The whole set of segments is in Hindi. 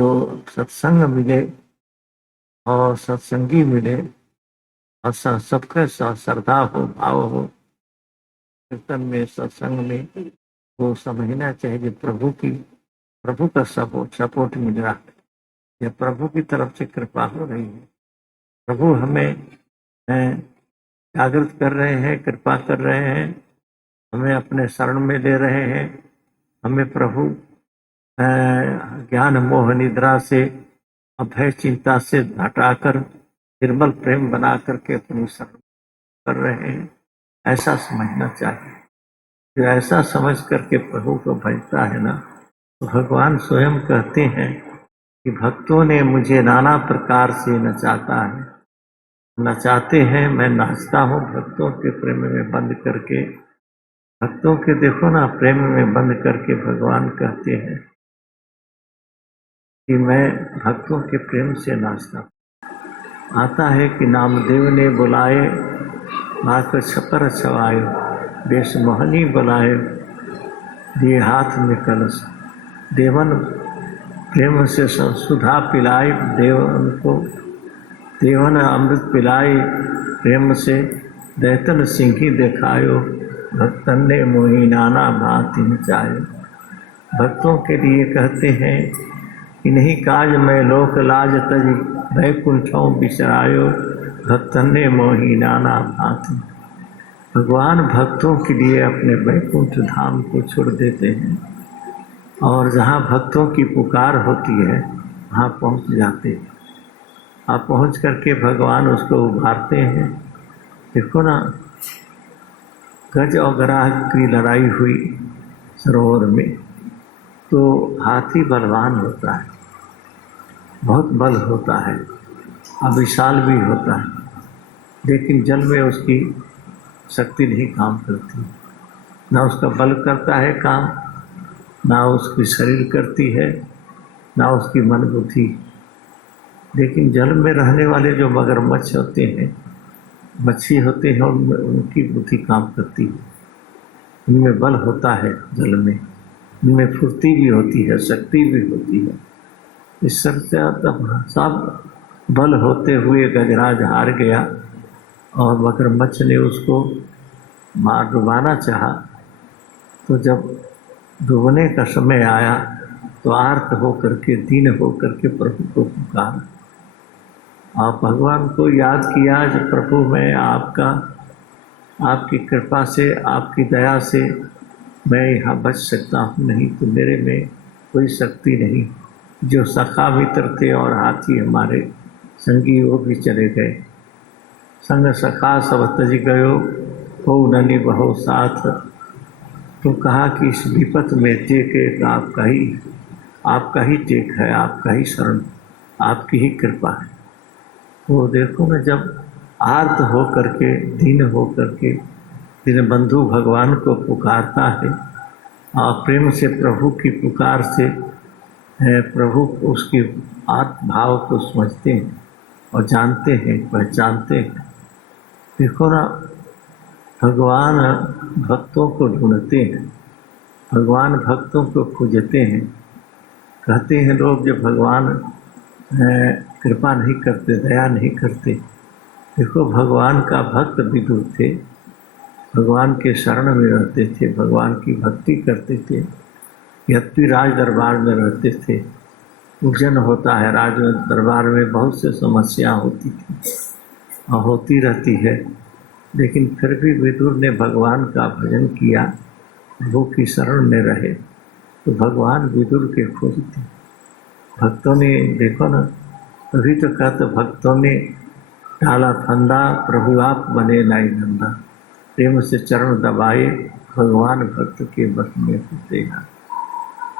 जो सत्संग मिले और सत्संगी मिले और सबके साथ श्रद्धा हो, भाव हो, कीर्तन में, सत्संग में, वो समझना चाहिए कि प्रभु का सपोर्ट मिल रहा है। यह प्रभु की तरफ से कृपा हो रही है। प्रभु हमें जागृत कर रहे हैं, कृपा कर रहे हैं, हमें अपने शरण में ले रहे हैं। हमें प्रभु ज्ञान मोह निद्रा से, अभय चिंता से हटाकर निर्मल प्रेम बना करके अपनी शरण कर रहे हैं। ऐसा समझना चाहिए। जो ऐसा समझ करके प्रभु को भजता है ना, तो भगवान स्वयं कहते हैं कि भक्तों ने मुझे नाना प्रकार से नचाता है, नचाते हैं, मैं नाचता हूँ भक्तों के प्रेम में बंद करके। भक्तों के देखो ना, प्रेम में बंद करके भगवान कहते हैं कि मैं भक्तों के प्रेम से नाचता। आता है कि नामदेव ने बुलाए, माकर छपर छवाए, देश मोहनी बुलाए, दिए हाथ में कलश। देवन प्रेम से सुधा पिलाए, देवन अमृत पिलाए प्रेम से, दैतन सिंही देखायो, भक्तन ने मोही नाना भांति नचायो। भक्तों के लिए कहते हैं कि नहीं काज मैं लोक लाज तजी, वैकुंठों बिसरायो, भक्तन ने मोही नाना भांति। भगवान भक्तों के लिए अपने वैकुंठ धाम को छोड़ देते हैं और जहाँ भक्तों की पुकार होती है वहाँ पहुँच जाते हैं। आप पहुँच करके भगवान उसको उभारते हैं। देखो ना, गज और गराह की लड़ाई हुई सरोवर में, तो हाथी बलवान होता है, बहुत बल होता है, अविशाल भी होता है, लेकिन जल में उसकी शक्ति नहीं काम करती। ना उसका बल करता है काम, ना उसकी शरीर करती है, ना उसकी मन बुद्धि। लेकिन जल में रहने वाले जो मगरमच्छ होते हैं, मच्छी होते हैं, उनकी बुद्धि काम करती है। उनमें बल होता है, जल में उनमें फुर्ती भी होती है, शक्ति भी होती है। इस सब बल होते हुए गजराज हार गया और मगरमच्छ ने उसको मार डुबाना चाहा। तो जब डूबने का समय आया तो आर्त होकर के, दीन होकर के प्रभु को पुकारा और भगवान को याद किया कि प्रभु मैं आपकी कृपा से, आपकी दया से मैं यहाँ बच सकता हूँ, नहीं तो मेरे में कोई शक्ति नहीं। जो सखा मित्र थे और हाथी हमारे संगी वो भी चले गए। संग सखा सब तज गयो, हो ननी बहु साथ। तो कहा कि इस विपत में टेक एक आपका ही टेक है, आपका ही शरण, आपकी ही कृपा है। तो देखो ना, जब आर्त हो करके, दीन हो करके दीन बंधु भगवान को पुकारता है और प्रेम से प्रभु की पुकार से प्रभु उसकी आत्म भाव को समझते हैं और जानते हैं, पहचानते हैं। देखो ना, भगवान भक्तों को ढूंढते हैं, भगवान भक्तों को खोजते हैं। कहते हैं लोग जब भगवान कृपा नहीं करते, दया नहीं करते। देखो, भगवान का भक्त विदुर थे, भगवान के शरण में रहते थे, भगवान की भक्ति करते थे, यद्यपि राज दरबार में रहते थे। पूजन होता है राज दरबार में, बहुत से समस्या होती थी और होती रहती है, लेकिन फिर भी विदुर ने भगवान का भजन किया, प्रभु की शरण में रहे, तो भगवान विदुर के खोजते। भक्तों ने देखो ना, तभी तो कहते भक्तों ने डाला फंदा, प्रभु आप बने नाई नंदा। प्रेम से चरण दबाए, भगवान भक्त के बस में फंसेगा।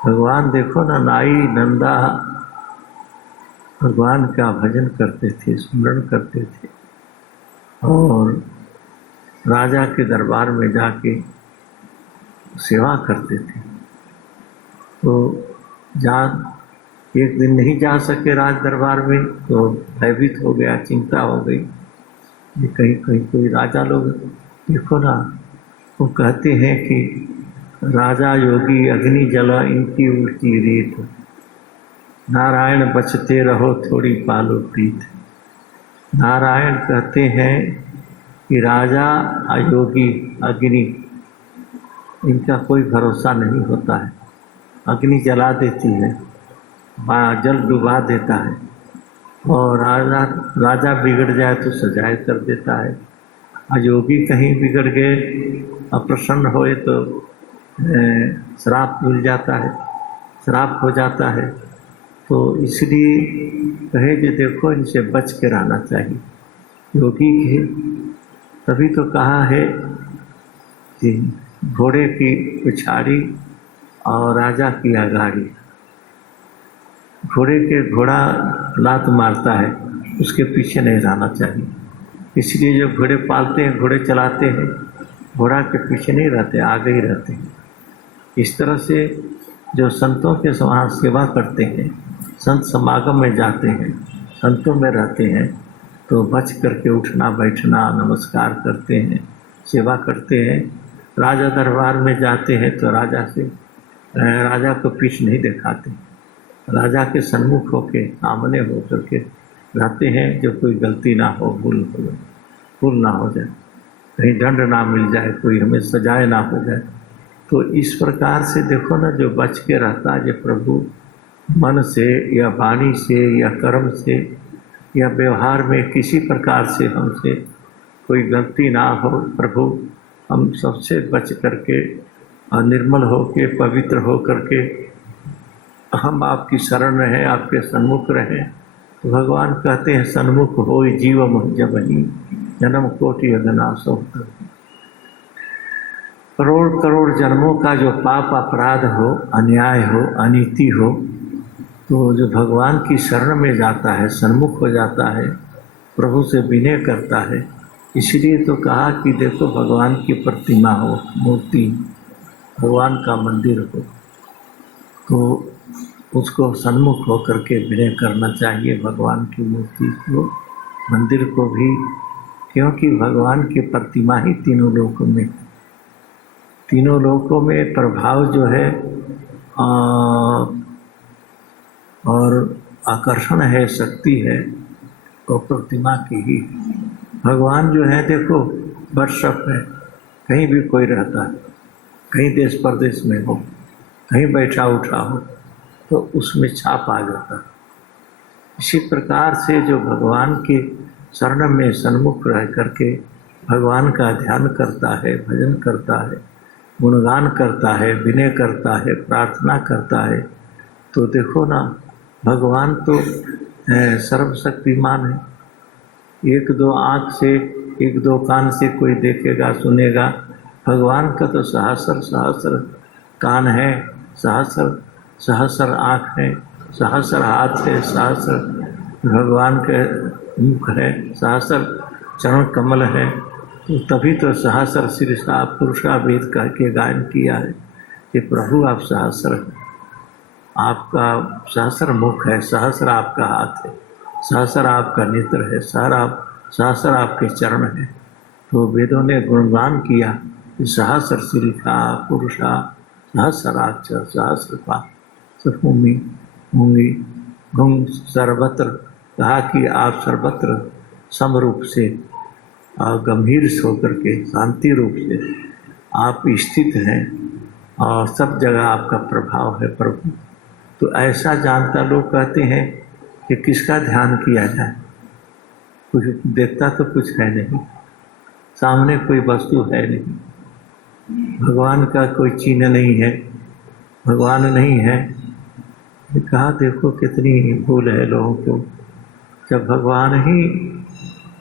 भगवान देखो ना, नाई नंदा भगवान का भजन करते थे, स्मरण करते थे और राजा के दरबार में जाके सेवा करते थे। तो एक दिन नहीं जा सके राज दरबार में, तो भयभीत हो गया, चिंता हो गई कि कहीं कहीं कोई राजा लोग, देखो ना, वो कहते हैं कि राजा योगी अग्नि जला इनकी उल्टी रीत, नारायण बचते रहो थोड़ी पालो प्रीत। नारायण कहते हैं कि राजा अयोगी अग्नि, इनका कोई भरोसा नहीं होता है। अग्नि जला देती है, जल डुबा देता है, और राजा बिगड़ जाए तो सजाए कर देता है। अयोगी कहीं बिगड़ गए, अप्रसन्न होए तो श्राप मिल जाता है, श्राप हो जाता है। तो इसलिए कहे कि देखो इनसे बच के रहना चाहिए। योगी के तभी तो कहा है कि घोड़े की पिछाड़ी और राजा की आगाड़ी। घोड़े के घोड़ा लात मारता है, उसके पीछे नहीं रहना चाहिए। इसलिए जो घोड़े पालते हैं, घोड़े चलाते हैं, घोड़ा के पीछे नहीं रहते, आगे ही रहते हैं। इस तरह से जो संतों के समान सेवा करते हैं, संत समागम में जाते हैं, संतों में रहते हैं, तो बच करके उठना बैठना, नमस्कार करते हैं, सेवा करते हैं। राजा दरबार में जाते हैं तो राजा को पीठ नहीं दिखाते, राजा के सन्मुख होके, सामने हो करके रहते हैं। जो कोई गलती ना हो, भूल ना हो जाए, कहीं दंड ना मिल जाए, कोई हमें सजाए ना हो जाए। तो इस प्रकार से देखो ना, जो बच के रहता है, जो प्रभु मन से या वाणी से या कर्म से या व्यवहार में किसी प्रकार से हमसे कोई गलती ना हो, प्रभु हम सबसे बच करके और निर्मल हो के, पवित्र हो करके हम आपकी शरण रहें, आपके सन्मुख रहें। तो भगवान कहते हैं सन्मुख हो जीव मोह जबहि, जन्म कोटि अगनाश हो। करोड़ करोड़ जन्मों का जो पाप अपराध हो, अन्याय हो, अनीति हो, तो जो भगवान की शरण में जाता है, सन्मुख हो जाता है, प्रभु से विनय करता है। इसलिए तो कहा कि देखो भगवान की प्रतिमा हो, मूर्ति, भगवान का मंदिर हो, तो उसको सन्मुख हो करके विनय करना चाहिए भगवान की मूर्ति को, मंदिर को भी। क्योंकि भगवान की प्रतिमा ही तीनों लोकों में, तीनों लोकों में प्रभाव जो है और आकर्षण है, शक्ति है, तो प्रतिमा की ही। भगवान जो है देखो व्हाट्सएप है, कहीं भी कोई रहता है, कहीं देश परदेश में हो, कहीं बैठा उठा हो, तो उसमें छाप आ जाता है। इसी प्रकार से जो भगवान के शरण में सन्मुख रह करके भगवान का ध्यान करता है, भजन करता है, गुणगान करता है, विनय करता है, प्रार्थना करता है, तो देखो ना भगवान तो सर्वशक्तिमान है। एक दो आँख से, एक दो कान से कोई देखेगा सुनेगा, भगवान का तो सहस्र सहस्र कान है, सहस्र सहस्र आँख है, सहस्र हाथ है, सहस्र भगवान के मुख है, सहस्र चरण कमल है। तो तभी तो सहस्र शीर्षा पुरुषा वेद कह के गायन किया है कि प्रभु आप सहस्र हैं, आपका सहस्र मुख है, सहस्र आपका हाथ है, सहस्र आपका नेत्र है, सहस्र आपके चरण है। तो वेदों ने गुणगान किया कि सहस्र शीर्षा पुरुषा सहस्राक्ष सहस्रपाद भूमि मूंगी गुण सर्वत्र। कहा कि आप सर्वत्र समरूप से और गंभीर होकर के शांति रूप से आप स्थित हैं और सब जगह आपका प्रभाव है प्रभु। तो ऐसा जानता लोग कहते हैं कि किसका ध्यान किया जाए, कुछ देखता तो कुछ है नहीं, सामने कोई वस्तु है नहीं, भगवान का कोई चिन्ह नहीं है, भगवान नहीं है। कहा देखो कितनी भूल है लोगों को, जब भगवान ही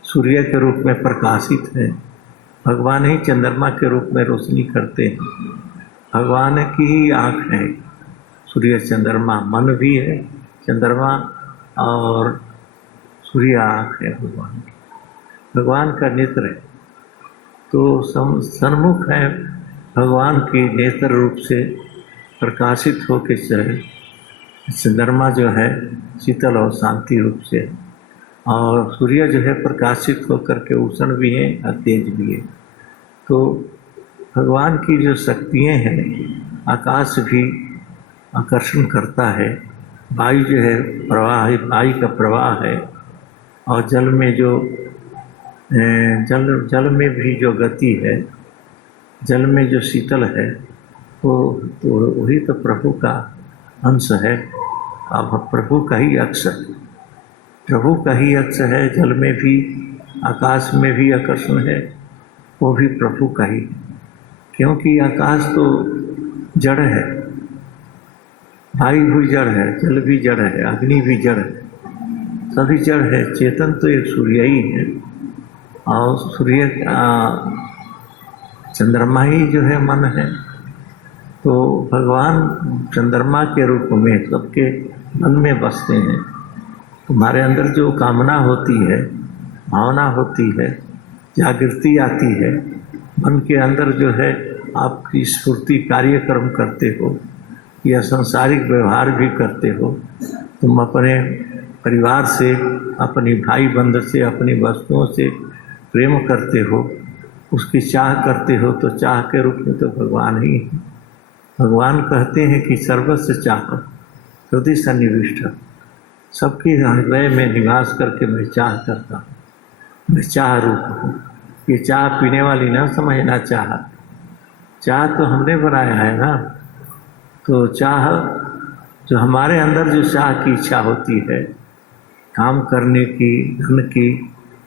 सूर्य के रूप में प्रकाशित है, भगवान ही चंद्रमा के रूप में रोशनी करते हैं, भगवान की ही आँख है सूर्य चंद्रमा, मन भी है चंद्रमा और सूर्य आँख है भगवान की, भगवान का नेत्र है। तो सन्मुख है भगवान की नेत्र रूप से प्रकाशित होकर चले। चंद्रमा जो है शीतल और शांति रूप से, और सूर्य जो है प्रकाशित होकर के उष्ण भी है और तेज भी है। तो भगवान की जो शक्तियाँ हैं, आकाश भी आकर्षण करता है वायु जो है प्रवाह है, वायु का प्रवाह है, और जल में जो जल में भी जो गति है, जल में जो शीतल है, वो तो वही तो प्रभु का अंश है। अब प्रभु का ही अक्ष है, प्रभु का ही अक्ष है। जल में भी, आकाश में भी आकर्षण है, वो भी प्रभु का ही, क्योंकि आकाश तो जड़ है, वायु भी जड़ है, जल भी जड़ है, अग्नि भी जड़ है, सभी जड़ है। चेतन तो एक सूर्य ही है, और सूर्य चंद्रमा ही जो है मन है। तो भगवान चंद्रमा के रूप में सबके मन में बसते हैं। तुम्हारे अंदर जो कामना होती है, भावना होती है, जागृति आती है, मन के अंदर जो है आपकी स्फूर्ति, कार्यक्रम करते हो या सांसारिक व्यवहार भी करते हो, तुम अपने परिवार से, अपनी भाई बंधु से, अपनी वस्तुओं से प्रेम करते हो, उसकी चाह करते हो, तो चाह के रूप में तो भगवान ही है। भगवान कहते हैं कि सर्वस्व चाह हृदय सन्निविष्ट, सबके हृदय में निवास करके मैं चाह करता हूँ, मैं चाह रूप हूँ। ये चाह पीने वाली ना समझना, चाह तो हमने बनाया है ना। तो चाह जो हमारे अंदर जो चाह की इच्छा होती है, काम करने की, धन की,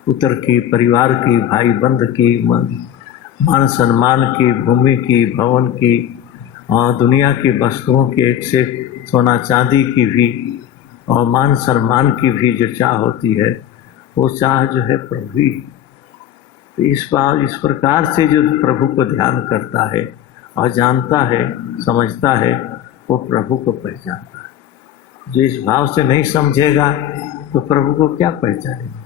पुत्र की, परिवार की, भाई बंध की, मान सम्मान की, भूमि की, भवन की, और दुनिया की वस्तुओं के, एक से सोना चांदी की भी, और मान सम्मान की भी जो चाह होती है, वो चाह जो है प्रभु ही। तो इस प्रकार से जो प्रभु को ध्यान करता है और जानता है, समझता है, वो प्रभु को पहचानता है। जो इस भाव से नहीं समझेगा तो प्रभु को क्या पहचानेगा।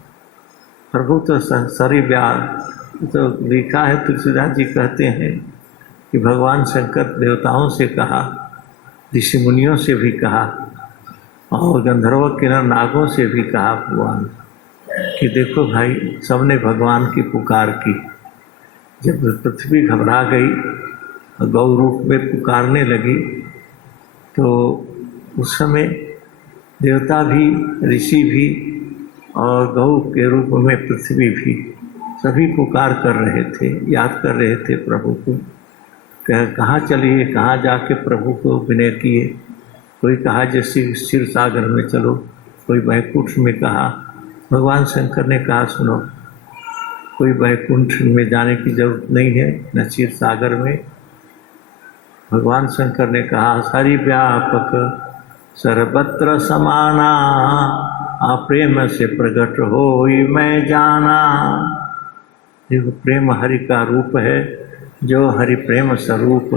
प्रभु तो संसारी व्यास, तो लिखा है, तुलसीदास जी कहते हैं कि भगवान शंकर देवताओं से कहा, ऋषि मुनियों से भी कहा, और गंधर्व किन्नर नागों से भी कहा भगवान कि देखो भाई, सबने भगवान की पुकार की। जब पृथ्वी घबरा गई, गौ रूप में पुकारने लगी, तो उस समय देवता भी, ऋषि भी, और गौ के रूप में पृथ्वी भी, सभी पुकार कर रहे थे, याद कर रहे थे प्रभु को। कहाँ चलिए, कहाँ जाके प्रभु को विनय किए। कोई कहा जैसे क्षीर सागर में चलो, कोई वैकुंठ में कहा। भगवान शंकर ने कहा सुनो, कोई वैकुंठ में जाने की जरूरत नहीं है, न क्षीर सागर में। भगवान शंकर ने कहा सारी व्यापक सर्वत्र समाना, प्रेम से प्रकट होई मैं जाना। देखो, प्रेम हरि का रूप है, जो हरि प्रेम स्वरूप।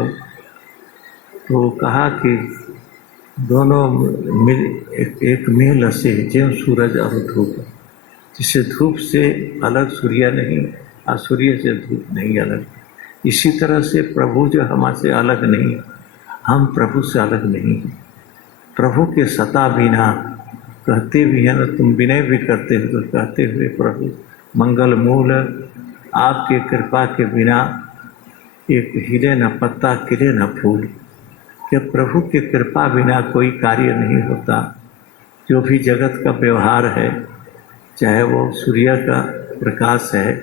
तो कहा कि दोनों मिल एक मेल से, ज्यों सूरज और धूप। जिसे धूप से अलग सूर्य नहीं, और सूर्य से धूप नहीं अलग, इसी तरह से प्रभु जो हमसे अलग नहीं, हम प्रभु से अलग नहीं। प्रभु के सता बिना, कहते भी हैं ना, तुम विनय भी करते हो तो कहते हुए प्रभु मंगल मूल, आपके कृपा के बिना एक हिले न पत्ता, खिले न फूल। कि प्रभु की कृपा बिना कोई कार्य नहीं होता। जो भी जगत का व्यवहार है, चाहे वो सूर्य का प्रकाश है,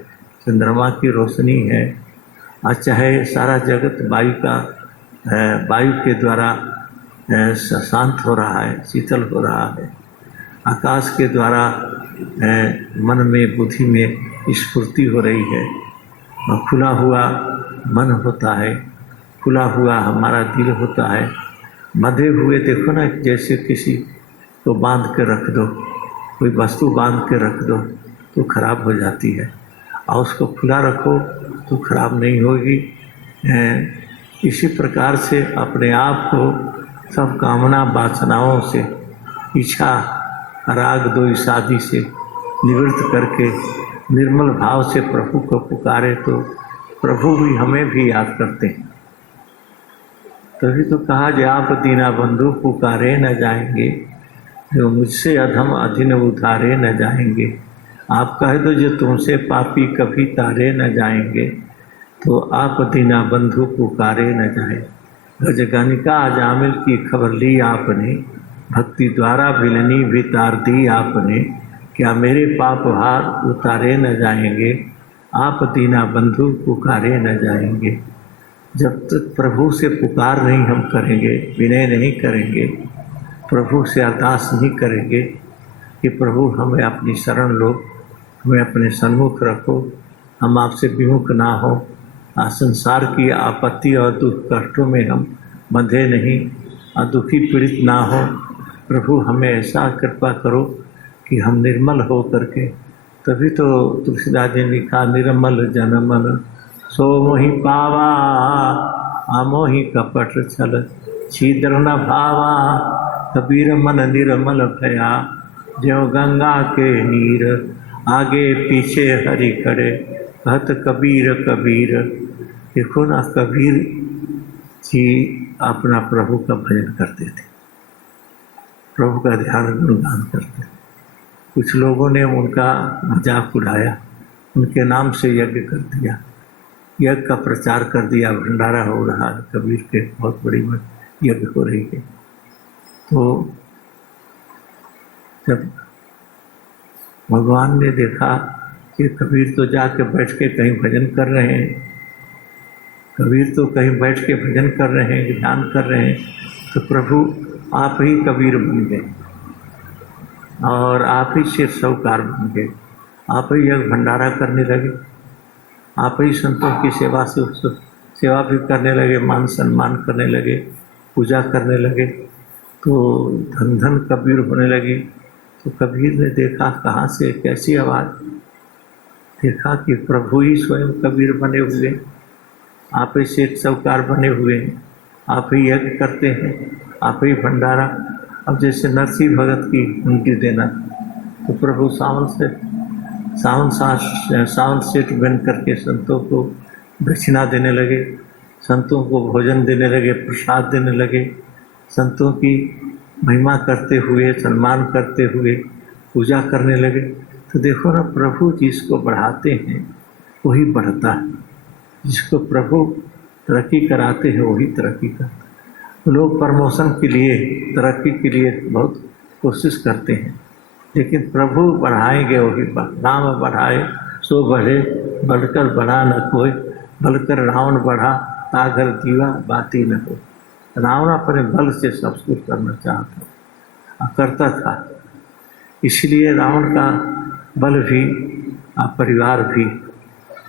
चंद्रमा की रोशनी है, और चाहे सारा जगत वायु के द्वारा शांत हो रहा है, शीतल हो रहा है, आकाश के द्वारा मन में, बुद्धि में स्फूर्ति हो रही है, और खुला हुआ मन होता है, खुला हुआ हमारा दिल होता है। बंधे हुए देखो ना, जैसे किसी को बांध के रख दो, कोई वस्तु बांध के रख दो तो खराब हो जाती है, और उसको खुला रखो तो खराब नहीं होगी। इसी प्रकार से अपने आप को सब कामना वासनाओं से, इच्छा राग द्वेष आदि से निवृत्त करके निर्मल भाव से प्रभु को पुकारे तो प्रभु भी हमें भी याद करते हैं। तभी तो कहा जो आप दीना बंधु पुकारे न जाएंगे, जो मुझसे अधम अधीन उधारे न जाएंगे। आप कह दो जो तुमसे पापी कभी तारे न जाएंगे, तो आप दीना बंधु पुकारे न जाए। गजगनिका अजामिल की खबर ली आपने, भक्ति द्वारा बिलनी भी तार दी आपने, क्या मेरे पाप भार उतारे न जाएंगे, आप दीना बंधु पुकारे न जाएंगे। जब तक प्रभु से पुकार नहीं हम करेंगे, विनय नहीं करेंगे, प्रभु से अरदास नहीं करेंगे कि प्रभु हमें अपनी शरण लो, हमें अपने सन्मुख रखो, हम आपसे विमुख ना हो, संसार की आपत्ति और दुख कष्टों में हम बंधे नहीं और दुखी पीड़ित ना हो। प्रभु हमें ऐसा कृपा करो कि हम निर्मल हो करके, तभी तो तुलसीदास जी ने लिखा, निर्मल जनमन सो मोहि पावा, आमोहि कपट छल छिद्र न भावा, कबीर मन निर्मल भया, ज्यों गंगा के नीर, आगे पीछे हरि खड़े, कहत कबीर कबीर। देखो ना, कबीर जी अपना प्रभु का भजन करते थे, प्रभु का ध्यान गुणगान करते थे। कुछ लोगों ने उनका मजाक उड़ाया, उनके नाम से यज्ञ कर दिया, यज्ञ का प्रचार कर दिया, भंडारा हो रहा है, कबीर के बहुत बड़ी यज्ञ हो रही है। तो जब भगवान ने देखा कि कबीर तो जाके बैठ के कहीं भजन कर रहे हैं, कबीर तो कहीं बैठ के भजन कर रहे हैं, ध्यान कर रहे हैं, तो प्रभु आप ही कबीर बन गए और आप ही शिव साहूकार बन गए, आप ही यज्ञ भंडारा करने लगे, आप ही संतों की सेवा भी करने लगे, मान सम्मान करने लगे, पूजा करने लगे। तो धन धन कबीर होने लगी। तो कबीर ने देखा कहाँ से कैसी आवाज़, देखा कि प्रभु ही स्वयं कबीर बने हुए, आप ही सेठ साहूकार बने हुए हैं, आप ही यज्ञ करते हैं, आप ही भंडारा। अब जैसे नरसिंह भगत की उनकी देना, तो प्रभु सावन सेठ बन करके संतों को दक्षिणा देने लगे, संतों को भोजन देने लगे, प्रसाद देने लगे, संतों की महिमा करते हुए, सम्मान करते हुए पूजा करने लगे। तो देखो ना, प्रभु जिसको बढ़ाते हैं वही बढ़ता है, जिसको प्रभु तरक्की कराते हैं वही तरक्की करता है। लोग प्रमोशन के लिए, तरक्की के लिए बहुत कोशिश करते हैं, लेकिन प्रभु बढ़ाएंगे वही नाम बढ़ाए सो बढ़े, बढ़कर बढ़ा न कोई, बढ़कर रावण बढ़ा तागर दीवा बाती न हो। रावण अपने बल से सब कुछ करना चाहता और करता था, इसलिए रावण का बल भी और परिवार भी,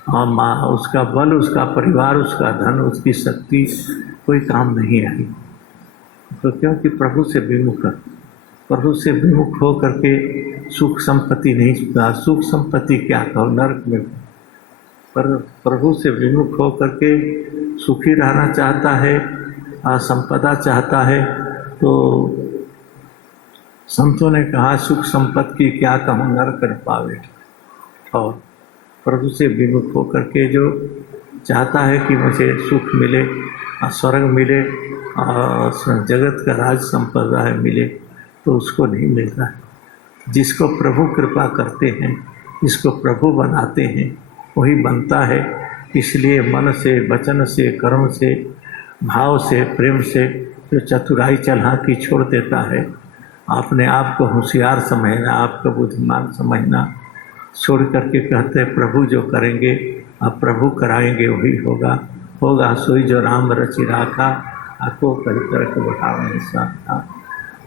और माँ उसका बल, उसका परिवार, उसका धन, उसकी शक्ति कोई काम नहीं आई। तो क्योंकि प्रभु से विमुख हो करके सुख संपत्ति नहीं चुका। सुख संपत्ति क्या कहो, नरक में, पर प्रभु से विमुख हो करके सुखी रहना चाहता है, संपदा चाहता है। तो संतों ने कहा सुख संपत्ति की क्या कहूँ, नरक कर पावे। और प्रभु से विमुख हो करके जो चाहता है कि मुझे सुख मिले, स्वर्ग मिले, और जगत का राज संपदा है मिले, तो उसको नहीं मिलता है। जिसको प्रभु कृपा करते हैं, जिसको प्रभु बनाते हैं, वही बनता है। इसलिए मन से, वचन से, कर्म से, भाव से, प्रेम से जो चतुराई चालाकी छोड़ देता है, अपने आप को होशियार समझना, आपको बुद्धिमान समझना छोड़ करके कहते हैं प्रभु जो करेंगे, अब प्रभु कराएंगे वही होगा। होगा सोई जो राम रचि राखा, आपको कहीं तरह को बढ़ावा साथा।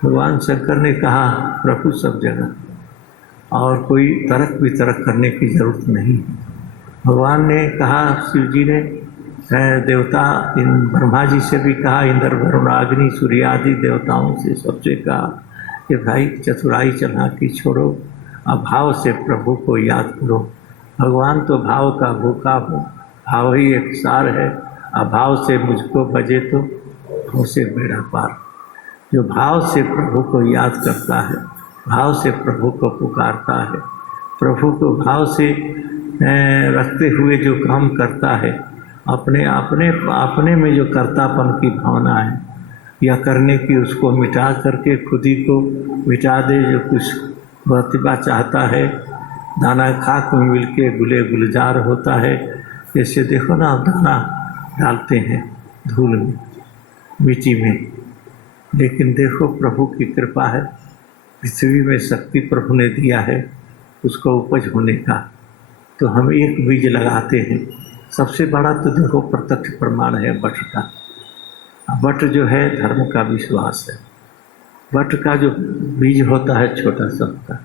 भगवान शंकर ने कहा प्रभु सब जगह, और कोई तर्क वितर्क करने की जरूरत नहीं। भगवान ने कहा, शिव जी ने देवता इन ब्रह्मा जी से भी कहा, इंद्र वरुण अग्नि सूर्य आदि देवताओं से सबसे कहा कि भाई चतुराई चालाकी छोड़ो, भाव से प्रभु को याद करो। भगवान तो भाव का भूखा हो, भाव ही एक सार है। अभाव से मुझको भजे तो भाव से बेड़ा पार। जो भाव से प्रभु को याद करता है, भाव से प्रभु को पुकारता है, प्रभु को भाव से रखते हुए जो काम करता है, अपने में जो कर्तापन की भावना है या करने की, उसको मिटा करके खुद ही को मिटा दे। जो कुछ प्रतिभा चाहता है, दाना खाक में मिल के गुले गुलजार होता है। जैसे देखो ना, दाना डालते हैं धूल में, मिट्टी में, लेकिन देखो प्रभु की कृपा है, पृथ्वी में शक्ति प्रभु ने दिया है उसको उपज होने का। तो हम एक बीज लगाते हैं। सबसे बड़ा तो देखो प्रत्यक्ष प्रमाण है वट का। वट जो है धर्म का विश्वास है। वट का जो बीज होता है छोटा सा होता है,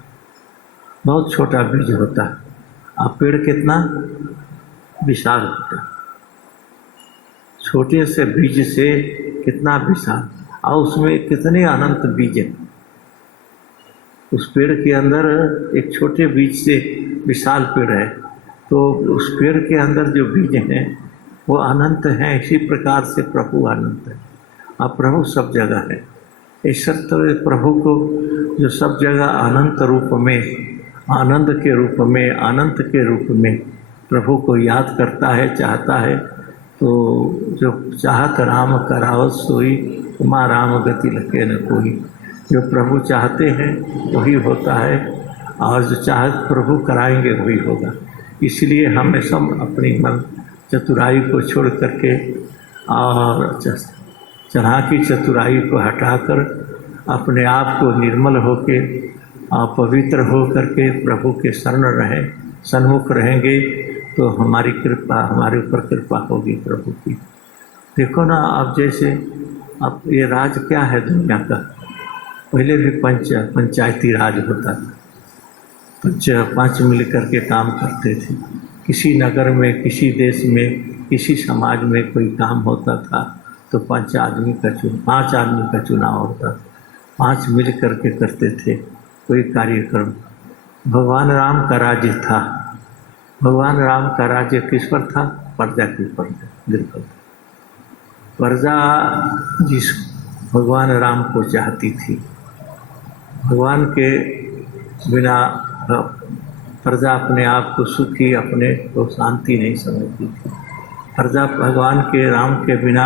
बहुत छोटा बीज होता है, अब पेड़ कितना विशाल होता है। छोटे से बीज से कितना विशाल, और उसमें कितने अनंत बीज हैं। उस पेड़ के अंदर एक छोटे बीज से विशाल पेड़ है, तो उस पेड़ के अंदर जो बीज हैं वो अनंत हैं। इसी प्रकार से प्रभु अनंत है और प्रभु सब जगह है। इस सत्य प्रभु को जो सब जगह अनंत रूप में, आनंद के रूप में, अनंत के रूप में प्रभु को याद करता है, चाहता है, तो जो चाहत राम करावत सोई, उमा राम गति लगे न कोई। जो प्रभु चाहते हैं वही होता है, और जो चाहत प्रभु कराएंगे वही होगा। इसलिए हमें सब अपनी मन चतुराई को छोड़ करके और चढ़ा की चतुराई को हटाकर अपने आप को निर्मल होके और पवित्र हो करके प्रभु के शरण रहें, सन्मुख रहेंगे तो हमारी कृपा, हमारे ऊपर कृपा होगी प्रभु की। देखो ना, अब जैसे अब ये राज क्या है दुनिया का, पहले भी पंचायती राज होता था। पांच मिल करके काम करते थे। किसी नगर में, किसी देश में, किसी समाज में कोई काम होता था तो 5 आदमी का चुनाव होता था। 5 मिल करके करते थे कोई कार्यक्रम। भगवान राम का राज्य था। भगवान राम का राज्य किस पर था? प्रजा के ऊपर था। प्रजा जिस भगवान राम को चाहती थी, भगवान के बिना प्रजा अपने आप को सुखी, अपने को शांति नहीं समझती थी। प्रजा भगवान के राम के बिना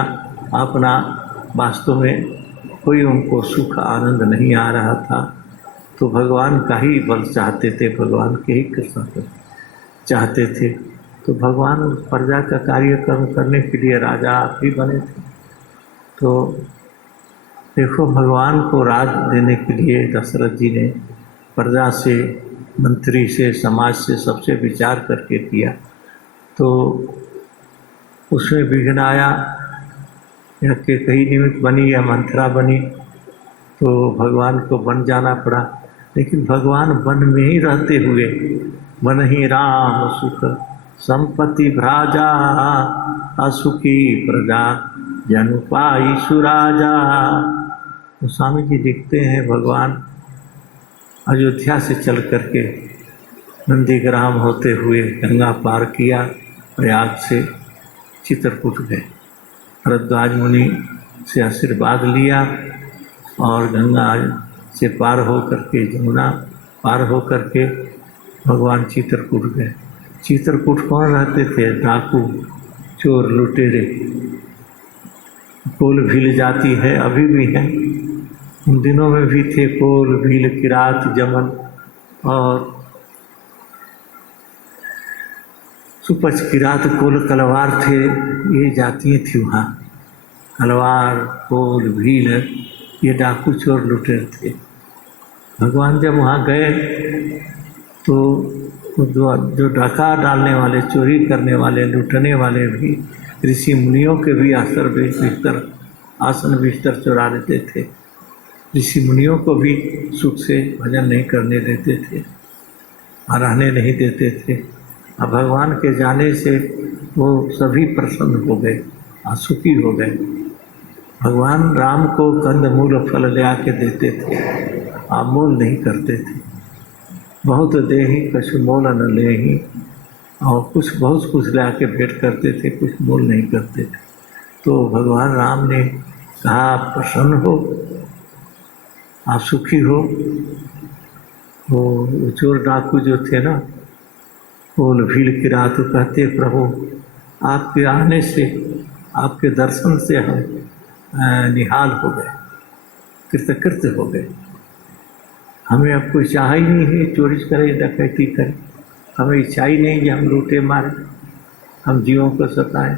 अपना वास्तव में कोई उनको सुख आनंद नहीं आ रहा था, तो भगवान का ही बल चाहते थे, भगवान के ही कृपा चाहते थे। तो भगवान उस प्रजा का कार्यक्रम करने के लिए राजा आप ही बने थे। तो देखो, भगवान को राज देने के लिए दशरथ जी ने प्रजा से, मंत्री से, समाज से, सबसे विचार करके किया। तो उसमें विघ्न आया या कि कहीं निमित्त बनी या मंत्रा बनी, तो भगवान को वन जाना पड़ा। लेकिन भगवान वन में ही रहते हुए, वन ही राम सुख संपत्ति भ्राजा, असुखी प्रजा जनु पाई सुराजा। तो स्वामी जी लिखते हैं, भगवान अयोध्या से चल करके नंदीग्राम होते हुए गंगा पार किया, प्रयाग से चित्रकूट गए, भरद्वाज मुनि से आशीर्वाद लिया और गंगा से पार हो करके, जमुना पार हो करके भगवान चित्रकूट गए। चित्रकूट कौन रहते थे? डाकू, चोर, लुटेरे। कोल भील जाती है, अभी भी है, उन दिनों में भी थे कोल, भील, किरात, जमन और सुपच, किरात, कोल, कलवार थे। ये जातियाँ थी वहाँ। कलवार, कोल, भील, ये डाकू, चोर, लुटेरे थे। भगवान जब वहाँ गए तो जो डाका डालने वाले, चोरी करने वाले, लूटने वाले भी ऋषि मुनियों के भी आसन बिस्तर चुरा लेते थे। ऋषि मुनियों को भी सुख से भजन नहीं करने देते थे, रहने नहीं देते थे। अब भगवान के जाने से वो सभी प्रसन्न हो गए और सुखी हो गए। भगवान राम को कंद मूल फल ले आके देते थे, आप मोल नहीं करते थे। बहुत देही कछु मोल न लेही, और बहुत कुछ ला के भेंट करते थे, कुछ मोल नहीं करते थे। तो भगवान राम ने कहा, आप प्रसन्न हो, आप सुखी हो। वो चोर डाकू जो थे ना, वो भील किरात कहते, प्रभु आपके आने से, आपके दर्शन से हम निहाल हो गए, कृतकृत्य हो गए। हमें अब कोई चाह ही नहीं है चोरी करे, डकैती करे। हमें इच्छा ही नहीं कि हम लूटे मारे, हम जीवों को सताएं।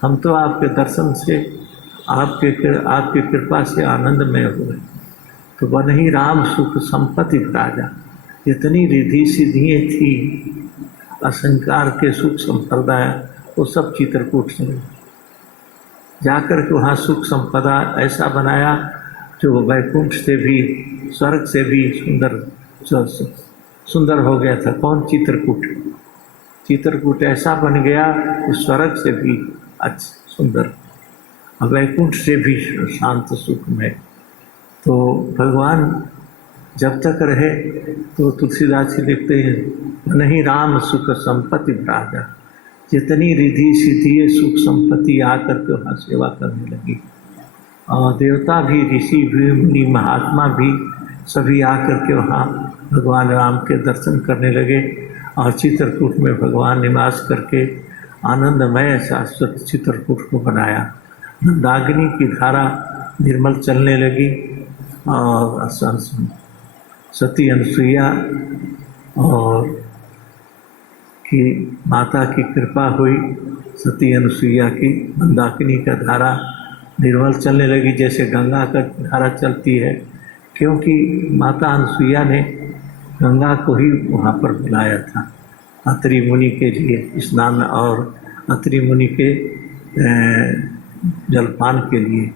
हम तो आपके दर्शन से आपकी कृपा से आनंदमय हुए। तो बन ही राम सुख संपत्ति राजा, जितनी रिधि सिद्धियाँ थी असंकार के सुख संप्रदाय, वो सब चित्रकूट से जाकर के वहाँ सुख संपदा ऐसा बनाया जो वैकुंठ से भी, स्वर्ग से भी सुंदर हो गया था। कौन? चित्रकूट। चित्रकूट ऐसा बन गया कि स्वर्ग से भी अच्छा सुंदर, वैकुंठ से भी शांत सुखमय। तो भगवान जब तक रहे, तो तुलसीदास जी लिखते हैं, नहीं राम सुख संपत्ति राजा, जितनी रिधि सिद्धि सुख संपत्ति आकर के वहाँ सेवा करने लगी। और देवता भी, ऋषि भी, मुनि महात्मा भी सभी आकर के वहाँ भगवान राम के दर्शन करने लगे। और चित्रकूट में भगवान निवास करके आनंदमय शाश्वत चित्रकूट को बनाया। मंदाकिनी की धारा निर्मल चलने लगी और सती अनुसुईया और की माता की कृपा हुई, सती अनुसुईया की मंदाकिनी का धारा निर्मल चलने लगी, जैसे गंगा का धारा चलती है। क्योंकि माता अनुसुईया ने गंगा को ही वहाँ पर बुलाया था अत्रि मुनि के लिए स्नान और अत्रि मुनि के जलपान के लिए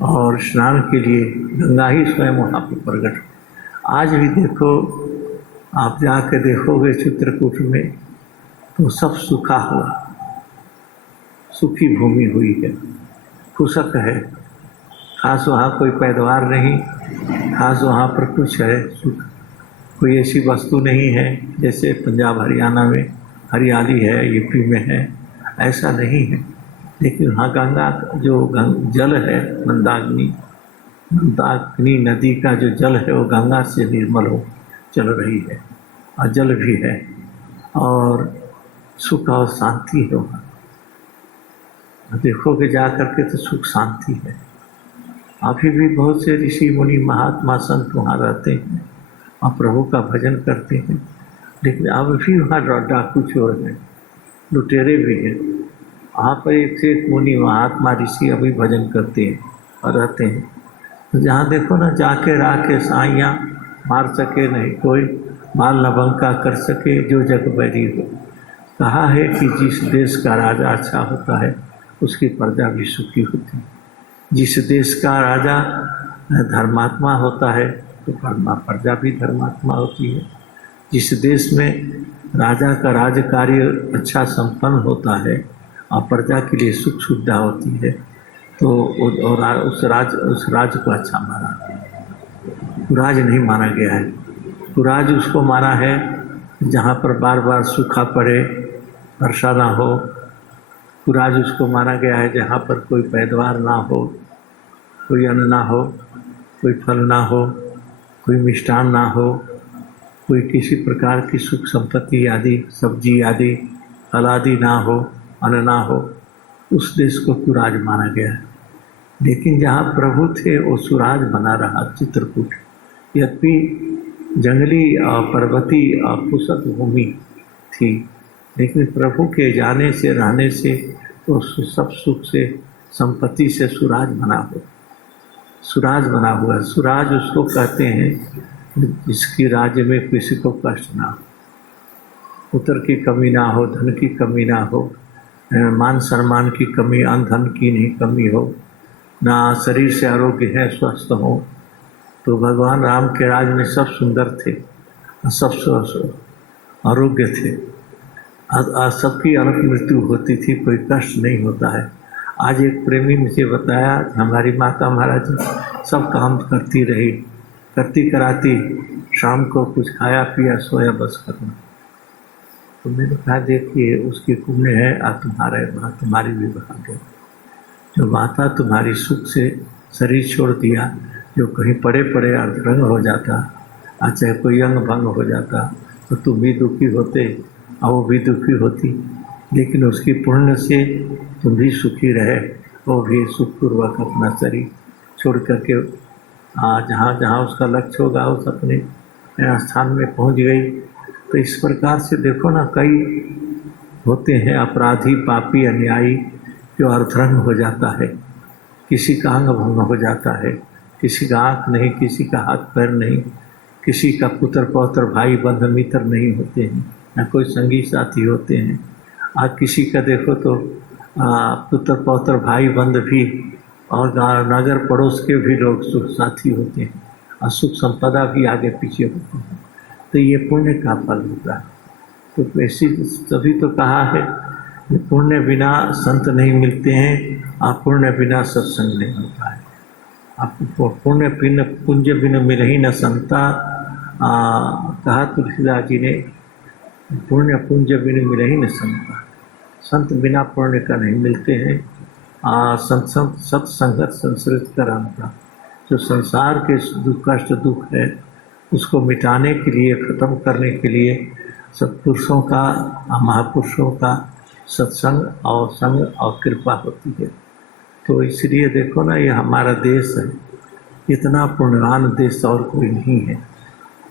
और स्नान के लिए गंगा ही स्वयं वहाँ पर प्रकट। आज भी देखो, आप जाकर देखोगे चित्रकूट में तो सब सूखा हुआ, सूखी भूमि हुई है, खुशक है, खास वहाँ कोई पैदावार नहीं, खास वहाँ पर कुछ है सुख, कोई ऐसी वस्तु नहीं है जैसे पंजाब हरियाणा में हरियाली है, यूपी में है, ऐसा नहीं है। लेकिन वहाँ गंगा जो जल है, मंदाकिनी नदी का जो जल है वो गंगा से निर्मल हो चल रही है, और जल भी है और सुख और शांति है वहाँ। देखोगे जा करके तो सुख शांति है। अभी भी बहुत से ऋषि मुनि महात्मा संत वहाँ रहते हैं और प्रभु का भजन करते हैं। लेकिन अब भी वहाँ डाकू चोर हैं, लुटेरे भी हैं। वहाँ पर एक से एक मुनि महात्मा ऋषि अभी भजन करते हैं और रहते हैं। तो जहाँ देखो ना, जाके राखे साइयाँ मार सके नहीं कोई, माल न बंका कर सके जो जग बैरी हो। कहा है कि जिस देश का राजा अच्छा होता है उसकी प्रजा भी सुखी होती है। जिस देश का राजा धर्मात्मा होता है तो प्रजा भी धर्मात्मा होती है। जिस देश में राजा का राज कार्य अच्छा संपन्न होता है और प्रजा के लिए सुख सुविधा होती है तो उस राज को अच्छा माना। कुराज नहीं माना गया है। कुराज उसको माना है जहाँ पर बार बार सूखा पड़े, वर्षा ना हो। कुराज उसको माना गया है जहाँ पर कोई पैदावार ना हो, कोई अन्न ना हो, कोई फल ना हो, कोई मिष्ठान ना हो, कोई किसी प्रकार की सुख संपत्ति आदि, सब्जी आदि, फल आदि ना हो, अन्न ना हो, उस देश को कुराज माना गया है। लेकिन जहाँ प्रभु थे वो सुराज बना रहा चित्रकूट। यद्यपि जंगली और पर्वती और खुशक भूमि थी, लेकिन प्रभु के जाने से, रहने से तो सब सुख से, संपत्ति से सुराज बना हुआ। सुराज बना हुआ, सुराज उसको कहते हैं जिसकी राज्य में किसी को कष्ट ना हो, पुत्र की कमी ना हो, धन की कमी ना हो, मान सम्मान की कमी, अन्न धन की नहीं कमी हो, ना शरीर से आरोग्य है, स्वस्थ हो। तो भगवान राम के राज में सब सुंदर थे, सब आरोग्य थे, सबकी अलग मृत्यु होती थी, कोई कष्ट नहीं होता है। आज एक प्रेमी मुझे बताया हमारी माता महाराज सब काम करती रही, करती कराती, शाम को कुछ खाया पिया सोया बस करना। तो मैंने कहा देखिए उसकी पुण्य है और तुम्हारी भी भाग्य। जो माता तुम्हारी सुख से शरीर छोड़ दिया, जो कहीं पड़े पड़े अर्धरंग हो जाता, चाहे कोई अंग भंग हो जाता तो तुम भी दुखी होते और वो भी दुखी होती। लेकिन उसकी पुण्य से तुम भी सुखी रहे, वो भी सुखपूर्वक अपना शरीर छोड़ करके जहाँ जहाँ उसका लक्ष्य होगा उस अपने स्थान में पहुँच गई। तो इस प्रकार से देखो ना, कई होते हैं अपराधी, पापी, अन्यायी जो अर्धरंग हो जाता है, किसी का अंग भंग हो जाता है, किसी का आँख नहीं, किसी का हाथ पैर नहीं, किसी का पुत्र पौत्र भाई बंधु मित्र नहीं होते हैं, न कोई संगी साथी होते हैं। आज किसी का देखो तो पुत्र पौत्र भाई बंधु भी और नगर पड़ोस के भी लोग सुख साथी होते हैं और सुख संपदा भी आगे पीछे होते हैं। तो ये पुण्य का फल होता है। तो ऐसी तभी तो कहा है कि पुण्य बिना संत नहीं मिलते हैं और पुण्य बिना सत्संग नहीं होता है। आपको पुण्य बिन पुंज बिन मिल ही न संता, कहा तुलसीदास जी ने, पुण्य पुंज बिन मिल ही न संता। संत बिना पुण्य का नहीं मिलते हैं। सत्संगत संसृत कराता, जो संसार के दुख कष्ट दुख है उसको मिटाने के लिए, ख़त्म करने के लिए सत्पुरुषों का, महापुरुषों का सत्संग और संग और कृपा होती है। तो इसलिए देखो ना, ये हमारा देश है, इतना पुण्यवान देश और कोई नहीं है।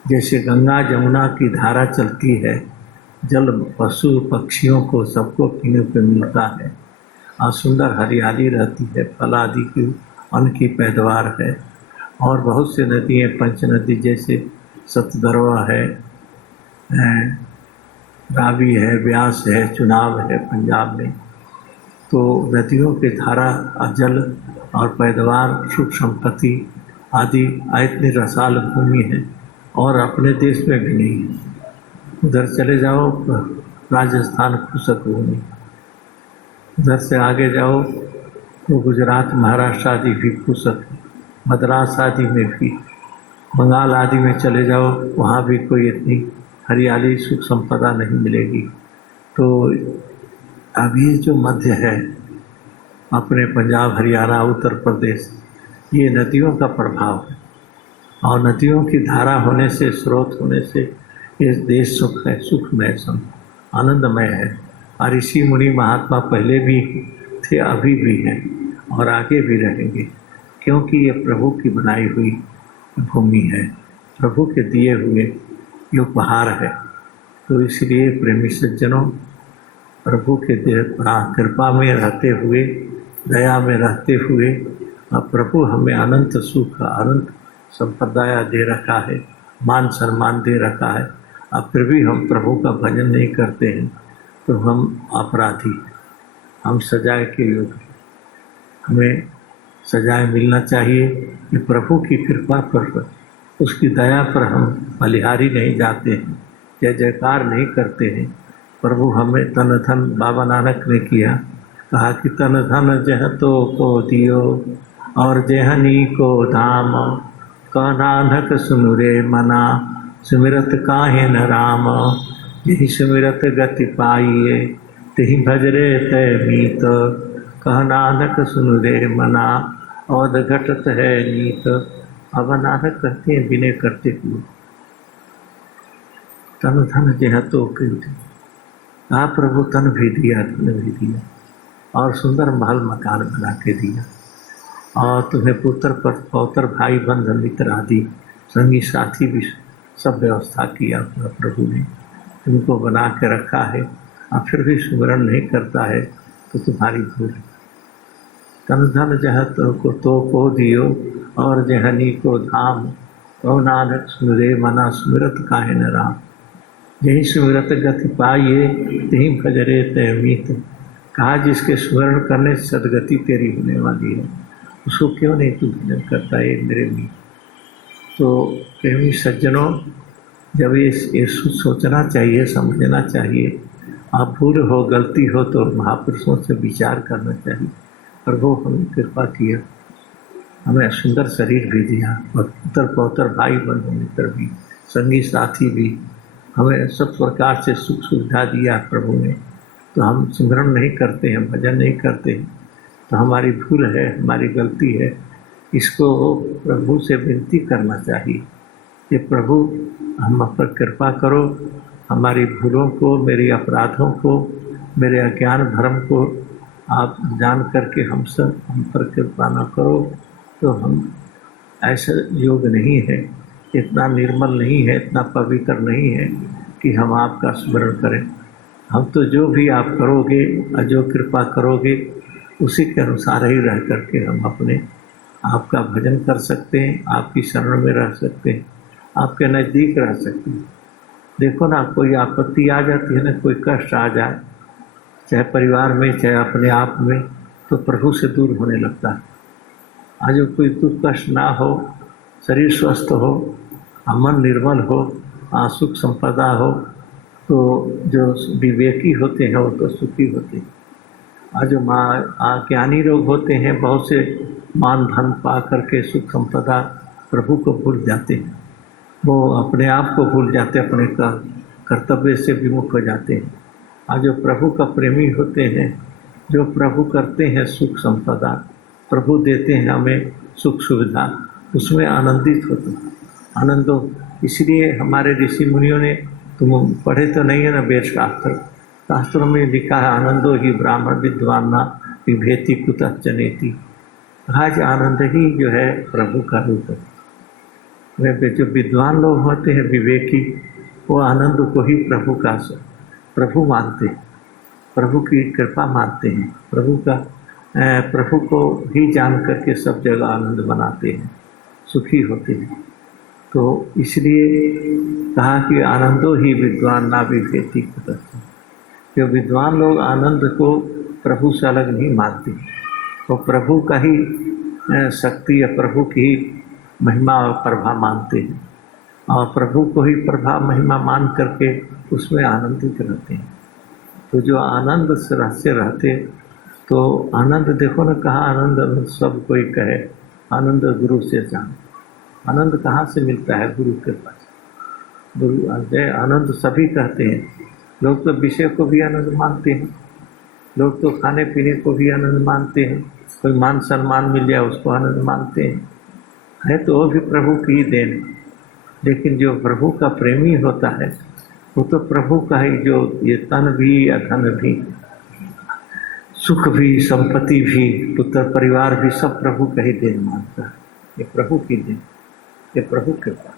जैसे गंगा जमुना की धारा चलती है, जल पशु पक्षियों को सबको पीने पे मिलता है और सुंदर हरियाली रहती है, फल आदि की अन्न की पैदावार है। और बहुत से नदी हैं, पंच नदी जैसे सतदरवा है, रावी है, ब्यास है, चुनाव है पंजाब में। तो नदियों के धारा जल और पैदावार सुख संपत्ति आदि इतनी रसाल भूमि है और अपने देश में भी नहीं है। उधर चले जाओ राजस्थान खुशक भूमि, उधर से आगे जाओ तो गुजरात महाराष्ट्र आदि भी खुशक, मद्रास आदि में भी, बंगाल आदि में चले जाओ वहाँ भी कोई इतनी हरियाली सुख संपदा नहीं मिलेगी। तो अभी जो मध्य है अपने पंजाब हरियाणा उत्तर प्रदेश, ये नदियों का प्रभाव है और नदियों की धारा होने से, स्रोत होने से ये देश सुख है, सुखमय आनंदमय है। और ऋषि मुनि महात्मा पहले भी थे, अभी भी हैं और आगे भी रहेंगे, क्योंकि ये प्रभु की बनाई हुई भूमि है, प्रभु के दिए हुए ये उपहार है। तो इसलिए प्रेमी सज्जनों, प्रभु के कृपा में रहते हुए, दया में रहते हुए, और प्रभु हमें अनंत सुख, अनंत संपदा दे रखा है, मान सम्मान दे रखा है, अब फिर भी हम प्रभु का भजन नहीं करते हैं तो हम अपराधी, हम सजाए के योग्य। हमें सजाए मिलना चाहिए कि प्रभु की कृपा पर, उसकी दया पर हम बलिहारी नहीं जाते हैं, जय जयकार नहीं करते हैं। प्रभु हमें तन धन, बाबा नानक ने किया, कहा कि तन धन जह तो को दियो और जहनी को धाम, का नानक सुनु रे मना, सुमिरत काहे न राम, यही सुमिरत गति पाइए, तेहि भजरे तय मीत, कह नानक सुनु रे मना, औध घटत है नीत। अब नानक करते हैं विनय करते हुए, तन धन जह तो कहा प्रभु तन भी दिया, धन भी दिया और सुंदर महल मकान बना के दिया, और तुम्हें पुत्र पौत्र भाई बंधु मित्र आदि संगी साथी भी सब व्यवस्था किया प्रभु ने, तुमको बना के रखा है और फिर भी सुमरण नहीं करता है तो तुम्हारी भूल। तन धन जह तो को दियो और जहनी को धाम, कहो नानक सुन रे मना, सुमिरत काहे न राम, यही सुमिरत गति पाइए, यही भजरे तय मीत। कहा जिसके स्मरण करने से सदगति तेरी होने वाली है, उसको क्यों नहीं तू भजन करता है मेरे मीत। तो प्रेमी सज्जनों, जब ये सोचना चाहिए, समझना चाहिए, आप भूल हो गलती हो तो महापुरुषों से विचार करना चाहिए। प्रभु हमें कृपा किया, हमें सुंदर शरीर भी दिया और पुत्र पौत्र भाई बंधु मित्र भी, संगी साथी भी, हमें सब प्रकार से सुख सुविधा दिया प्रभु ने। तो हम सिमरन नहीं करते हैं, भजन नहीं करते हैं, तो हमारी भूल है, हमारी गलती है। इसको प्रभु से विनती करना चाहिए कि प्रभु हम पर कृपा करो, हमारी भूलों को, मेरे अपराधों को, मेरे अज्ञान भ्रम को आप जान करके हम पर कृपा न करो। तो हम ऐसा योग नहीं है, इतना निर्मल नहीं है, इतना पवित्र नहीं है कि हम आपका स्मरण करें। हम तो जो भी आप करोगे और जो कृपा करोगे उसी के अनुसार ही रह करके हम अपने आपका भजन कर सकते हैं, आपकी शरण में रह सकते हैं, आपके नज़दीक रह सकते हैं। देखो ना, कोई आपत्ति आ जाती है ना, कोई कष्ट आ जाए, चाहे परिवार में चाहे अपने आप में, तो प्रभु से दूर होने लगता है। आज कोई दुख कष्ट ना हो, शरीर स्वस्थ हो, मन निर्मल हो, सुख संपदा हो, तो जो विवेकी होते हैं वो तो सुखी होते हैं। आज जो ज्ञानी लोग होते हैं, बहुत से मान धन पा करके सुख संपदा प्रभु को भूल जाते हैं, वो अपने आप को भूल जाते हैं, अपने कर्तव्य से विमुख हो जाते हैं। आज जो प्रभु का प्रेमी होते हैं, जो प्रभु करते हैं सुख संपदा, प्रभु देते हैं हमें सुख सुविधा, उसमें आनंदित होते हैं। आनंदो इसलिए हमारे ऋषि मुनियों ने, तुम पढ़े तो नहीं है ना वेद शास्त्र, शास्त्रों में लिखा है आनंदो ही ब्राह्मण विद्वाना विभेति कुतः जनेति। आज आनंद ही जो है प्रभु का रूप है। वे जो विद्वान लोग होते हैं विवेकी, वो आनंद को ही प्रभु मानते हैं, प्रभु की कृपा मानते हैं, प्रभु को ही जान करके सब जगह आनंद बनाते हैं, सुखी होते हैं। तो इसलिए कहा कि आनंदो ही विद्वान ना विभेति कुतः। जो विद्वान लोग आनंद को प्रभु से अलग नहीं मानते, वो प्रभु का ही शक्ति या प्रभु की ही महिमा और प्रभा मानते हैं, और प्रभु को ही प्रभा महिमा मान करके उसमें आनंदित रहते हैं। तो जो आनंद से रहते, तो आनंद देखो ना, कहाँ आनंद सब कोई कहे, आनंद गुरु से जान। आनंद कहाँ से मिलता है? गुरु के पास। गुरु आनंद सभी कहते हैं। लोग तो विषय को भी आनंद मानते हैं, लोग तो खाने पीने को भी आनंद मानते हैं, कोई मान सम्मान मिल जाए उसको आनंद मानते हैं, है तो वो भी प्रभु की ही देन। लेकिन जो प्रभु का प्रेमी होता है, वो तो प्रभु का ही, जो ये तन भी या धन भी, सुख भी, संपत्ति भी, पुत्र परिवार भी, सब प्रभु का ही देन मानता है। ये प्रभु की देन, ये प्रभु कृपा।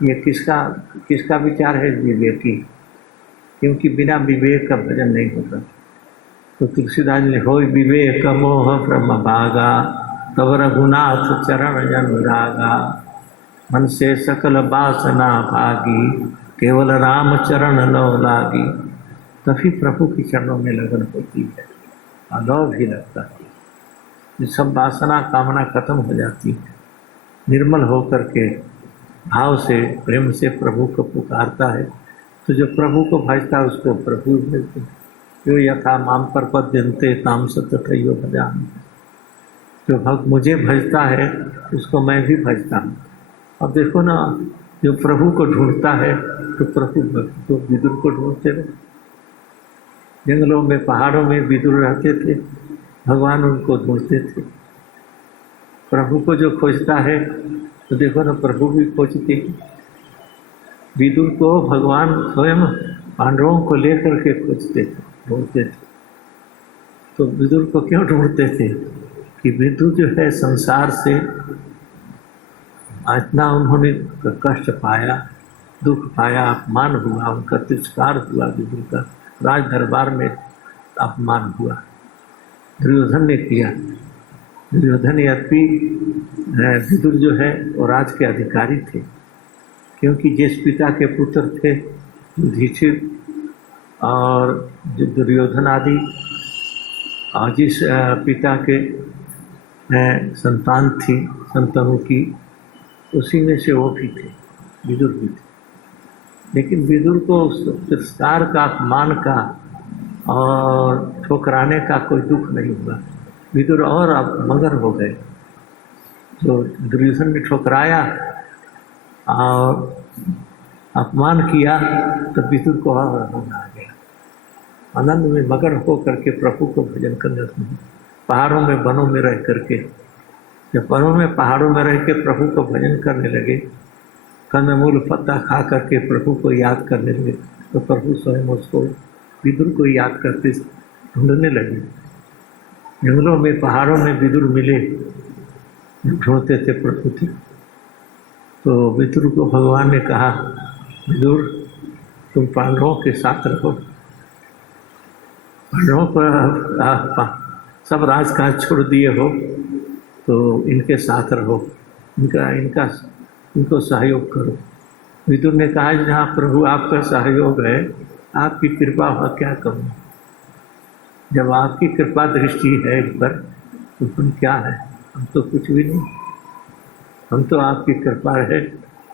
ये किसका विचार है? विवेकी। क्योंकि बिना विवेक का भजन नहीं होता। तो तुलसीदास ने हो विवेक मोह ब्रह्म भागा, तब रघुनाथ चरण अनुरागा, मन से सकल वासना भागी, केवल राम चरण लौ लागी। तभी प्रभु की चरणों में लगन होती है, अलौ भी लगता है। ये सब वासना कामना खत्म हो जाती है। निर्मल होकर के भाव से प्रेम से प्रभु को पुकारता है, तो जो प्रभु को भजता है उसको प्रभु मिलते हैं। जो यथा माम प्रपद्यन्ते ताम सततयो भजामि। जो भक्त मुझे भजता है उसको मैं भी भजता हूँ। अब देखो ना, जो प्रभु को ढूंढता है तो प्रभु भक्त तो विदुर को ढूंढते रहे। जंगलों में पहाड़ों में विदुर रहते थे, भगवान उनको ढूंढते थे। प्रभु को जो खोजता है तो देखो ना, प्रभु भी खोजते। विदुर को भगवान स्वयं पांडवों को लेकर के खोजते थे, ढूंढते थे। तो विदुर को क्यों ढूंढते थे? कि विदुर जो है संसार से इतना उन्होंने कष्ट पाया, दुख पाया, अपमान हुआ, उनका तिरस्कार हुआ, विदुर का राज दरबार में अपमान हुआ, दुर्योधन ने किया। दुर्योधन यद्यपि विदुर जो है वो राज के अधिकारी थे, क्योंकि जिस पिता के पुत्र थे युधिष्ठिर और दुर्योधन आदि, और जिस पिता के संतान थी संतनु की, उसी में से वो भी थे, विदुर भी थे। लेकिन विदुर को तिरस्कार का, अपमान का और ठुकराने का कोई दुख नहीं हुआ। विदुर और अब मगर हो गए। तो दुर्योधन ने ठुकराया और अपमान किया, तो विदुर को और आनंद आ गया। आनंद में मगन हो करके प्रभु को भजन करने लगे। पहाड़ों में वनों में रह करके, जब वनों में पहाड़ों में रह के प्रभु को भजन करने लगे, कंदमूल पत्ता खा करके प्रभु को याद करने लगे, तो प्रभु स्वयं उसको विदुर को याद करते ढूंढने लगे। जंगलों में पहाड़ों में विदुर मिले, ढूंढते थे प्रभु थे। तो विदुर को भगवान ने कहा, विदुर तुम पांडवों के साथ रहो, पांडवों पर सब राजकाज छोड़ दिए हो तो इनके साथ रहो, इनको सहयोग करो। विदुर ने कहा जहाँ प्रभु आपका सहयोग है, आपकी कृपा हुआ क्या करूँ। जब आपकी कृपा दृष्टि है इस पर तो तुम क्या है, हम तो कुछ भी नहीं। हम तो आपकी कृपा है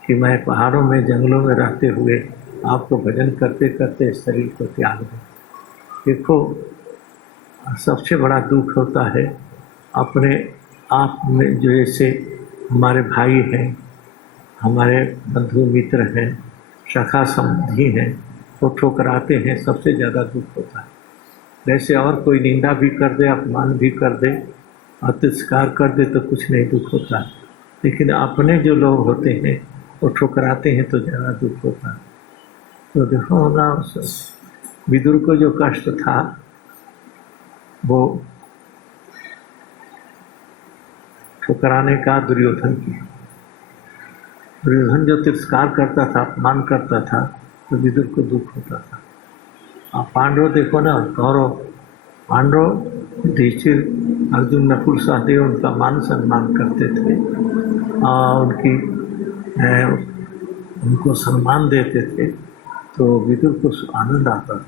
कि मैं पहाड़ों में जंगलों में रहते हुए आपको भजन करते करते शरीर को त्याग दूँ। देखो सबसे बड़ा दुख होता है अपने आप में, जो जैसे हमारे भाई हैं, हमारे बंधु मित्र हैं, सखा संबंधी हैं, वो ठुकराते हैं, सबसे ज़्यादा दुख होता है। वैसे और कोई निंदा भी कर दे, अपमान भी कर दे और तिरस्कार कर दे तो कुछ नहीं दुख होता, लेकिन अपने जो लोग होते हैं वो ठुकराते हैं तो ज़्यादा दुख होता है। तो देखो ना, विदुर को जो कष्ट था वो ठुकराने का दुर्योधन की। दुर्योधन जो तिरस्कार करता था, अपमान करता था, तो विदुर को दुख होता था। आप पांडव देखो ना, कौरव पांडव युधिष्ठिर अर्जुन नकुल सहदेव उनका मान सम्मान करते थे और उनको सम्मान देते थे, तो विदुर को आनंद आता था।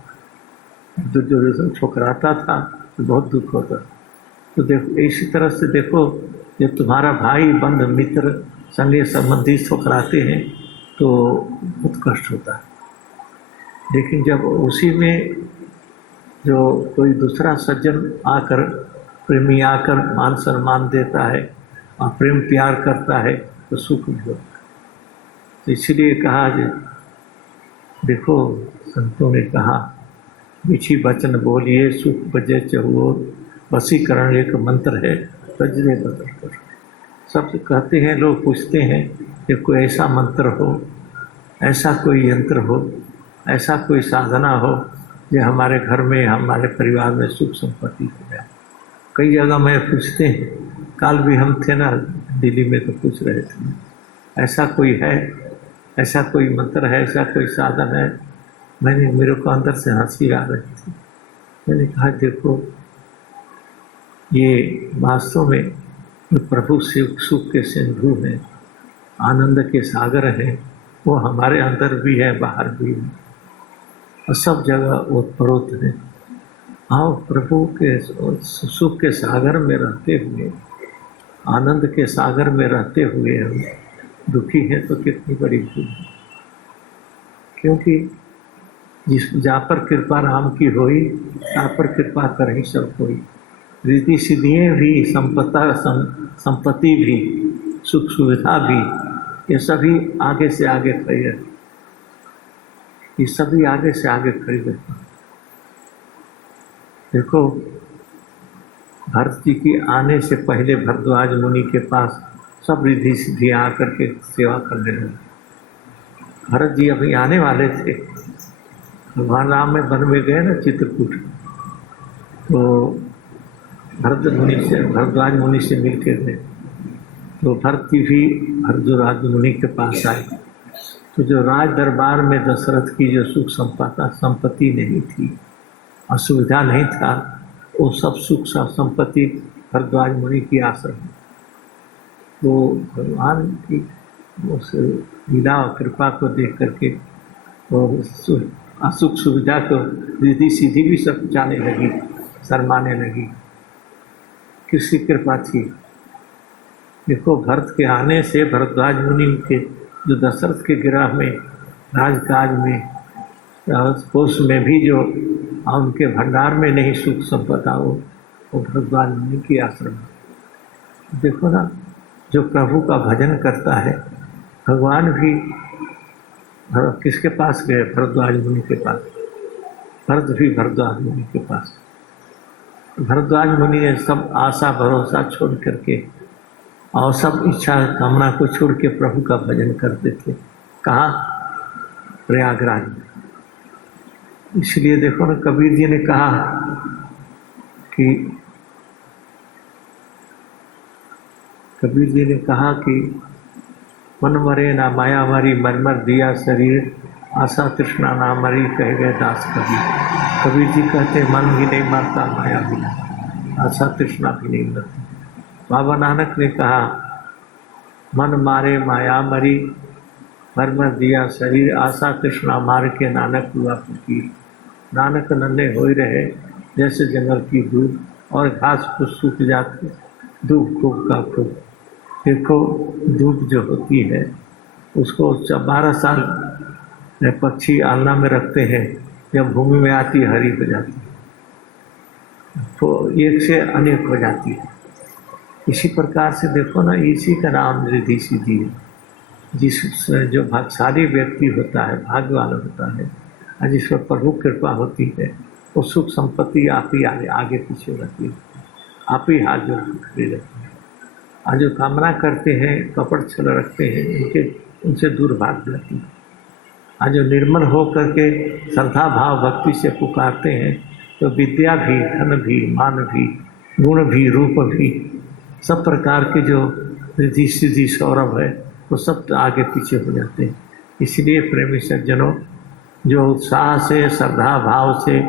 जो दुर्योधन ठुकराता था तो बहुत दुख होता। तो देखो इसी तरह से देखो, जब तुम्हारा भाई बंधु मित्र संगे संबंधी ठुकराते हैं तो बहुत कष्ट होता है। लेकिन जब उसी में जो कोई दूसरा सज्जन आकर, प्रेमी आकर मान सम्मान देता है और प्रेम प्यार करता है तो सुख भी होता है। तो इसलिए कहा, देखो संतों ने कहा, मीठी वचन बोलिए सुख बजे चहुओर, वशीकरण एक मंत्र है बजरे बदल कर। सब कहते हैं, लोग पूछते हैं कि कोई ऐसा मंत्र हो, ऐसा कोई यंत्र हो, ऐसा कोई साधना हो जो हमारे घर में, हमारे परिवार में सुख संपत्ति हो जाए। कई जगह मैं पूछते हैं, कल भी हम थे ना दिल्ली में तो पूछ रहे थे, ऐसा कोई है, ऐसा कोई मंत्र है, ऐसा कोई साधन है। मेरे को अंदर से हंसी आ रही थी। मैंने कहा देखो, ये वास्तव में प्रभु सुख के सिंधु हैं, आनंद के सागर हैं, वो हमारे अंदर भी है, बाहर भी है और सब जगह ओतप्रोत है। आओ प्रभु के सुख के सागर में रहते हुए, आनंद के सागर में रहते हुए हम दुखी हैं तो कितनी बड़ी भूल है। क्योंकि जहाँ पर कृपा राम की होई, तहाँ पर कृपा करही सब कोई। रिद्धि सिद्धियाँ भी, संपत्ति भी, सुख सुविधा भी, ये सभी आगे से आगे खड़ी रहती, ये सभी आगे से आगे खड़ी रहती। देखो भरत जी की आने से पहले भरद्वाज मुनि के पास सब रिद्धि सिद्धि आकर के सेवा करने लगे। भरत जी अभी आने वाले थे, भगवान राम में वन में गए ना चित्रकूट, तो भरद्वाज मुनि से मिलके गए। तो भरत जी भी भरद्वाज मुनि के पास आए। तो जो राज दरबार में दशरथ की जो सुख संपत्ति नहीं थी, असुविधा नहीं था, वो सब सुख संपत्ति भरद्वाज मुनि की आश्रम। तो भगवान की उस लीला और कृपा को देख करके और सुख सुविधा को रिद्धि सीधी भी सब जाने लगी, शर्माने लगी। किसकी कृपा थी? देखो भरत के आने से भरद्वाज मुनि के जो दशरथ के गिरह में, राजकाज में, कोष में भी जो उनके भंडार में नहीं सुख संपदा, वो भरद्वाज मुनि की आश्रम। देखो ना, जो प्रभु का भजन करता है, भगवान भी किसके पास गए? भरद्वाज मुनि के पास। भरत भी भरद्वाज मुनि के पास। भरद्वाज मुनि ने सब आशा भरोसा छोड़ करके और सब इच्छा कामना को छोड़ के प्रभु का भजन करते थे। कहाँ? प्रयागराज में। इसलिए देखो ना, कबीर जी ने कहा कि मन मरे ना माया मरी, मरमर दिया शरीर, आशा तृष्णा ना मरी, कह गए दास कबीर। कबीर जी कहते मन भी नहीं मरता, माया भी नहीं। आशा तृष्णा भी नहीं रहती। बाबा नानक ने कहा, मन मारे माया मरी, भर में दिया शरीर, आशा तृष्णा मार के नानक हुआ फकीर। नानक नन्हे हो ही रहे जैसे जंगल की धूप, और घास फूस सूख जाती, धूप खूब का खूब। देखो धूप जो होती है उसको 12 साल पक्षी आलना में रखते हैं, जब भूमि में आती है हरी हो जाती है, तो एक से अनेक हो जाती है। इसी प्रकार से देखो ना, इसी का नाम रिद्धि सिद्धि है। जिस जो भाग्यशाली व्यक्ति होता है, भाग्यवान होता है, और जिस पर प्रभु कृपा होती है, वो सुख संपत्ति आप ही आगे पीछे रहती है, आप ही हाथ जोड़ खड़ी रहती है। और जो कामना करते हैं, कपट छल रखते हैं, उनसे दूर भाग जाती है। और जो निर्मल हो करके श्रद्धा भाव भक्ति से पुकारते हैं, तो विद्या भी, धन भी, मान भी, गुण भी, रूप भी, सब प्रकार के जो रिद्धि सिद्धि सौरभ है, वो सब आगे पीछे हो जाते हैं। इसलिए प्रेमी सज्जनों, जो उत्साह से, श्रद्धा भाव से,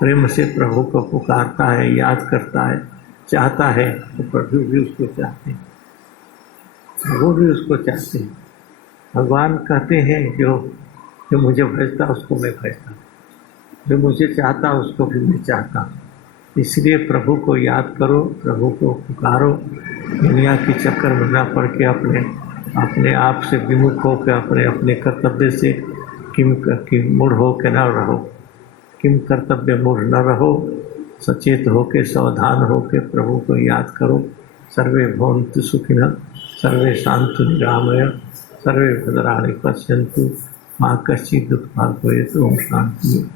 प्रेम से प्रभु को पुकारता है, याद करता है, चाहता है, तो प्रभु भी उसको चाहते हैं, वो भी उसको चाहते हैं। भगवान कहते हैं, जो मुझे भजता उसको मैं भजता, जो मुझे चाहता उसको भी मैं चाहता। इसलिए प्रभु को याद करो, प्रभु को पुकारो, दुनिया की चक्कर में न पड़ के अपने आप से विमुख हो के अपने कर्तव्य से किम मूढ़ हो के न रहो, किम कर्तव्य मूढ़ न रहो, सचेत हो के, सावधान हो के प्रभु को याद करो। सर्वे भवन्तु सुखिनः, सर्वे शान्तु निरामया, सर्वे भद्राणि पश्यन्तु, मा कश्चित् दुःखभाग् भवेत्। ओम शांति।